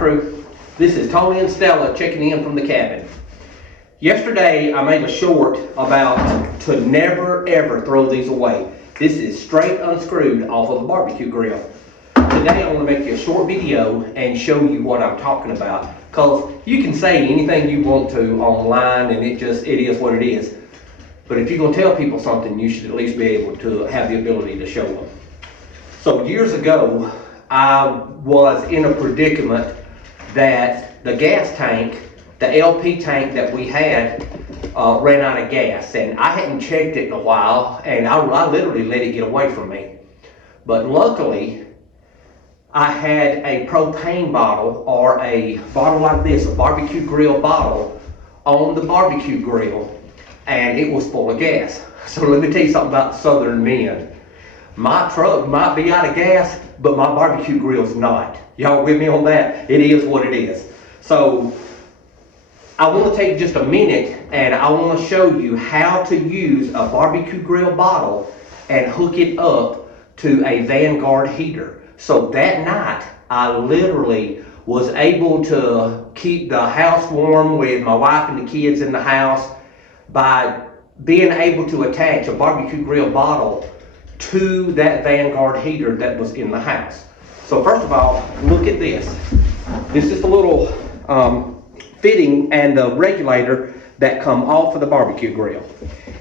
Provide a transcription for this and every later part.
Crew. This is Tony and Stella checking in from the cabin. Yesterday I made a short about to never ever throw these away. This is straight unscrewed off of a barbecue grill. Today I want to make you a short video and show you what I'm talking about, because you can say anything you want to online and it is what it is. But if you're going to tell people something, you should at least be able to have the ability to show them. So years ago, I was in a predicament that the gas tank, the LP tank that we had, ran out of gas, and I hadn't checked it in a while, and I literally let it get away from me. But luckily, I had a propane bottle, or a bottle like this, a barbecue grill bottle, on the barbecue grill, and it was full of gas. So let me tell you something about Southern men. My truck might be out of gas, but my barbecue grill's not. Y'all with me on that? It is what it is. So I want to take just a minute and I want to show you how to use a barbecue grill bottle and hook it up to a Vanguard heater. So that night, I literally was able to keep the house warm with my wife and the kids in the house by being able to attach a barbecue grill bottle to that Vanguard heater that was in the house. So first of all, look at this. This is the little fitting and the regulator that come off of the barbecue grill.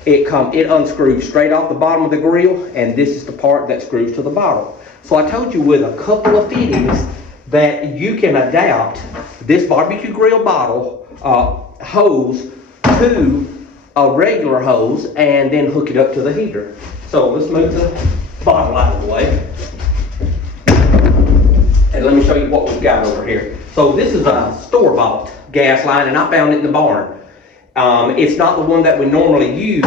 It unscrews straight off the bottom of the grill, and this is the part that screws to the bottle. So I told you with a couple of fittings that you can adapt this barbecue grill bottle hose to a regular hose and then hook it up to the heater. So let's move the bottle out of the way. And let me show you what we've got over here. So this is a store-bought gas line, and I found it in the barn. It's not the one that we normally use,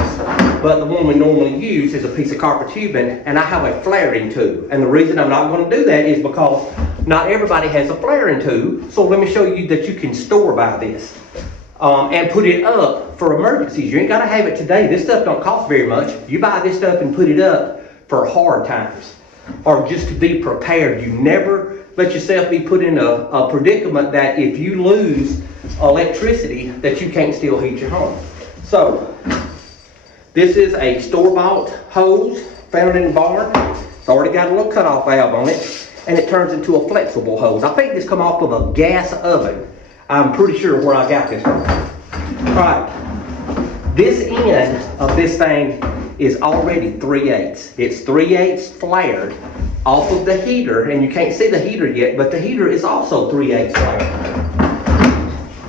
but the one we normally use is a piece of copper tubing, and I have a flaring tube. And the reason I'm not going to do that is because not everybody has a flaring tube. So let me show you that you can store buy this. And put it up for emergencies. You ain't got to have it today. This stuff don't cost very much. You buy this stuff and put it up for hard times, or just to be prepared. You never let yourself be put in a predicament that if you lose electricity, that you can't still heat your home. So this is a store-bought hose found in the barn. It's already got a little cutoff valve on it, and it turns into a flexible hose. I think this come off of a gas oven. I'm pretty sure where I got this from. All right, this end of this thing is already 3/8. It's 3/8 flared off of the heater, and you can't see the heater yet, but the heater is also 3/8 flared.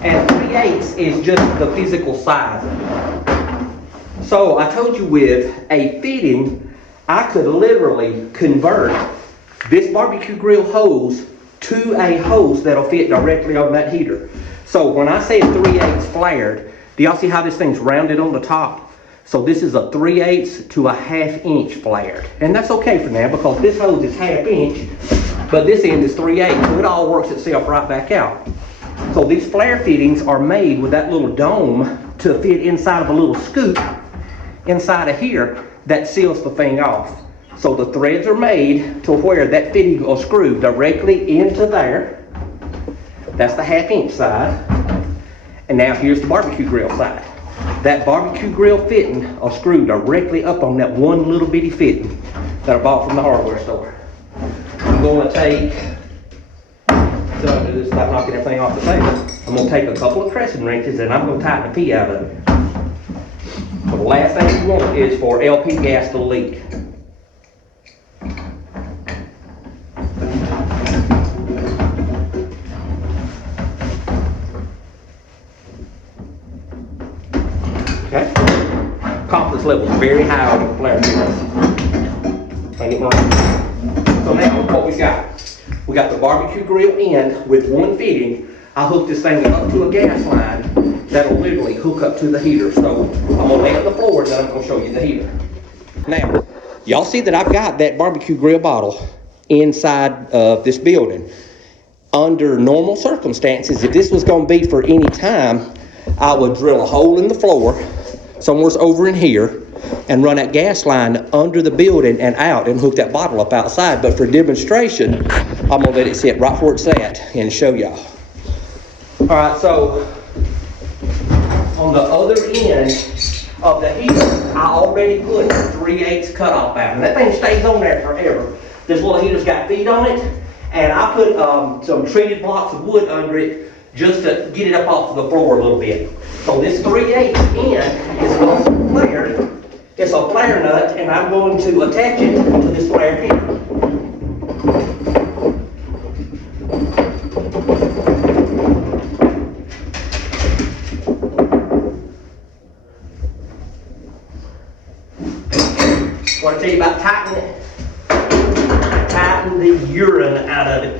And 3/8 is just the physical size of it. So I told you with a fitting, I could literally convert this barbecue grill hose to a hose that'll fit directly on that heater. So when I say 3/8 flared, do y'all see how this thing's rounded on the top? So this is a 3/8 to a 1/2 inch flared. And that's okay for now, because this hose is 1/2 inch, but this end is 3/8, so it all works itself right back out. So these flare fittings are made with that little dome to fit inside of a little scoop inside of here that seals the thing off. So the threads are made to where that fitting will screw directly into there. That's the 1/2 inch side. And now here's the barbecue grill side. That barbecue grill fitting will screw directly up on that one little bitty fitting that I bought from the hardware store. I'm going to take, so I do this without knocking everything off the table, I'm going to take a couple of crescent wrenches and I'm going to tighten the P out of it. So the last thing you want is for LP gas to leak. Okay? Confidence level is very high on the flare fittings. So now what we got? We got the barbecue grill end with one fitting. I hooked this thing up to a gas line that'll literally hook up to the heater. So I'm gonna lay it on the floor and then I'm gonna show you the heater. Now, y'all see that I've got that barbecue grill bottle inside of this building. Under normal circumstances, if this was gonna be for any time, I would drill a hole in the floor somewhere's over in here and run that gas line under the building and out and hook that bottle up outside. But for demonstration, I'm gonna let it sit right where it's at and show y'all. Alright, so on the other end of the heater, I already put 3/8 cutoff valve. And that thing stays on there forever. This little heater's got feet on it, and I put some treated blocks of wood under it just to get it up off of the floor a little bit. So this 3/8 end is a flare. It's a flare nut, and I'm going to attach it to this flare heater. Want to tell you about tightening it? Tighten the urine out of it.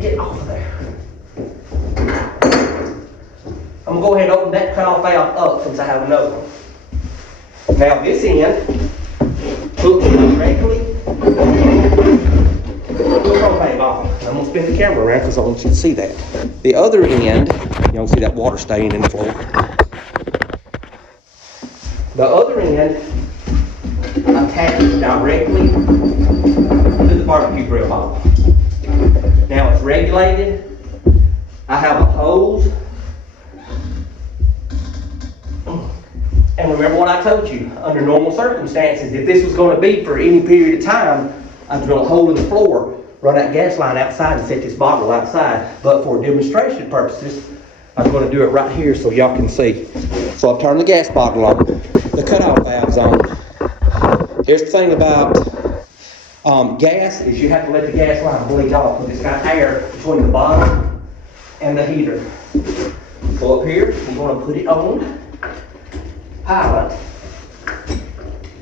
Get off of there. I'm going to go ahead and open that cutoff valve up since I have another one. Now this end hooks directly propane bottle. I'm going to spin the camera around because I want you to see that. The other end, you don't see that water stain in the floor. The other end attaches directly to the barbecue grill bottle. Now it's regulated. I have a hose. And remember what I told you, under normal circumstances, if this was going to be for any period of time, I'd drill a hole in the floor, run that gas line outside and set this bottle outside. But for demonstration purposes, I'm going to do it right here so y'all can see. So I've turned the gas bottle on, the cutoff valve's on. Here's the thing about gas is you have to let the gas line bleed off because it's got air between the bottom and the heater. So up here, we're going to put it on pilot,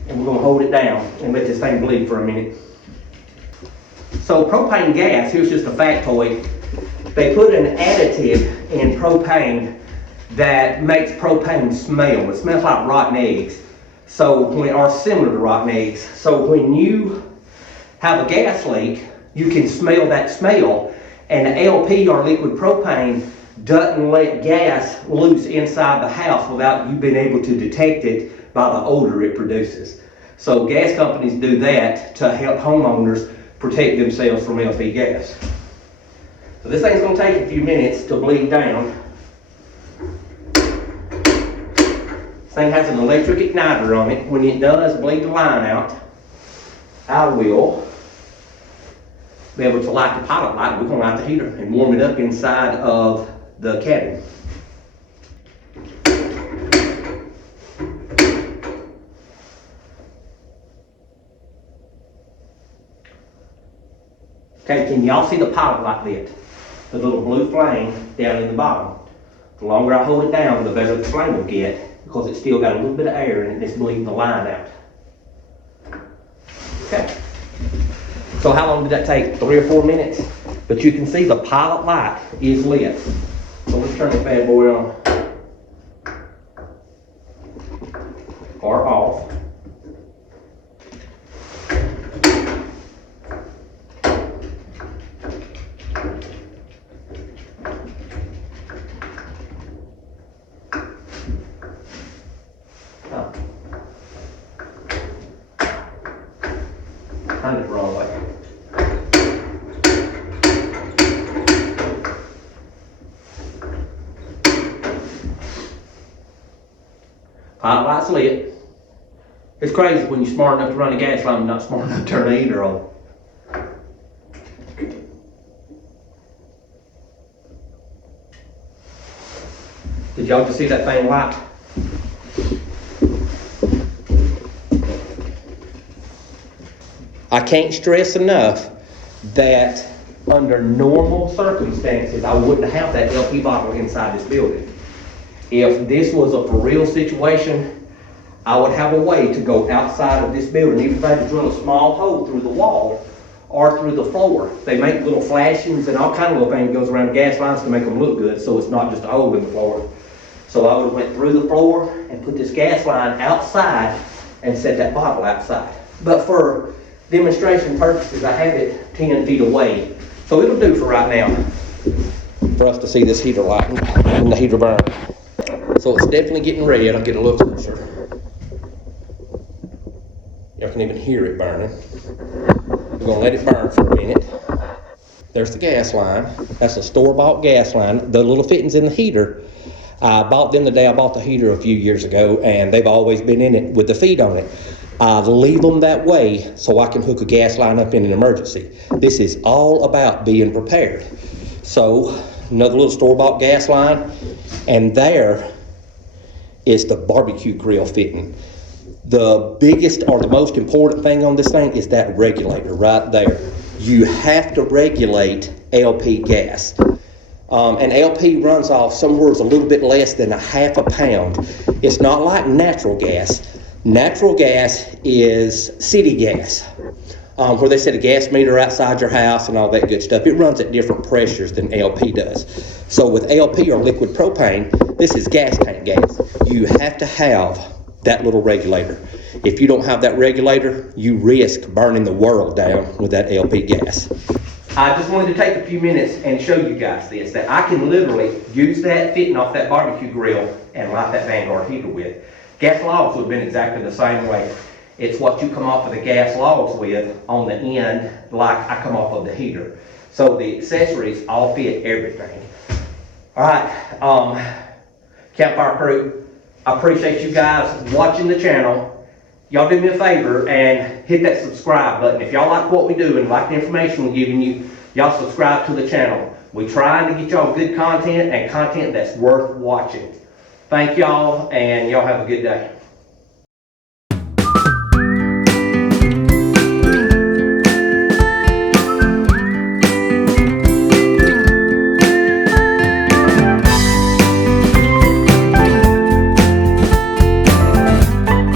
and we're going to hold it down and let this thing bleed for a minute. So propane gas, here's just a factoid. They put an additive in propane that makes propane smell. It smells like rotten eggs. Or similar to rotten eggs. So when you have a gas leak, you can smell that smell, and the LP or liquid propane doesn't let gas loose inside the house without you being able to detect it by the odor it produces. So gas companies do that to help homeowners protect themselves from LP gas. So this thing's going to take a few minutes to bleed down. This thing has an electric igniter on it. When it does bleed the line out, I will be able to light the pilot light. We're going to light the heater and warm it up inside of the cabin. Okay, can y'all see the pilot light lit? The little blue flame down in the bottom. The longer I hold it down, the better the flame will get because it's still got a little bit of air in it and it's bleeding the line out. Okay. So how long did that take? 3 or 4 minutes? But you can see the pilot light is lit. So let's turn this bad boy on. Or off. Oh. Turned it the wrong way. Pilot light's lit. It's crazy when you're smart enough to run a gas line and not smart enough to turn the heater on. Did y'all just see that thing light? I can't stress enough that under normal circumstances, I wouldn't have that LP bottle inside this building. If this was a for real situation, I would have a way to go outside of this building, even if I had to drill a small hole through the wall or through the floor. They make little flashings and all kind of little things that goes around gas lines to make them look good, so it's not just a hole in the floor. So I would have went through the floor and put this gas line outside and set that bottle outside. But for demonstration purposes, I have it 10 feet away. So it'll do for right now for us to see this heater lighting and the heater burn. So it's definitely getting red. I'll get a little closer. Y'all can even hear it burning. We're gonna let it burn for a minute. There's the gas line. That's a store-bought gas line. The little fittings in the heater, I bought them the day I bought the heater a few years ago, and they've always been in it with the feet on it. I leave them that way so I can hook a gas line up in an emergency. This is all about being prepared. So, another little store-bought gas line, and there is the barbecue grill fitting. The biggest or the most important thing on this thing is that regulator right there. You have to regulate LP gas. And LP runs off somewhere a little bit less than a half a pound. It's not like natural gas. Natural gas is city gas, where they set a gas meter outside your house and all that good stuff. It runs at different pressures than LP does. So with LP or liquid propane, this is gas tank gas. You have to have that little regulator. If you don't have that regulator, you risk burning the world down with that LP gas. I just wanted to take a few minutes and show you guys this, that I can literally use that fitting off that barbecue grill and light that Vanguard heater with. Gas logs would have been exactly the same way. It's what you come off of the gas logs with on the end, like I come off of the heater. So the accessories all fit everything. All right, Campfire Crew, I appreciate you guys watching the channel. Y'all do me a favor and hit that subscribe button. If y'all like what we do and like the information we're giving you, y'all subscribe to the channel. We're trying to get y'all good content and content that's worth watching. Thank y'all, and y'all have a good day.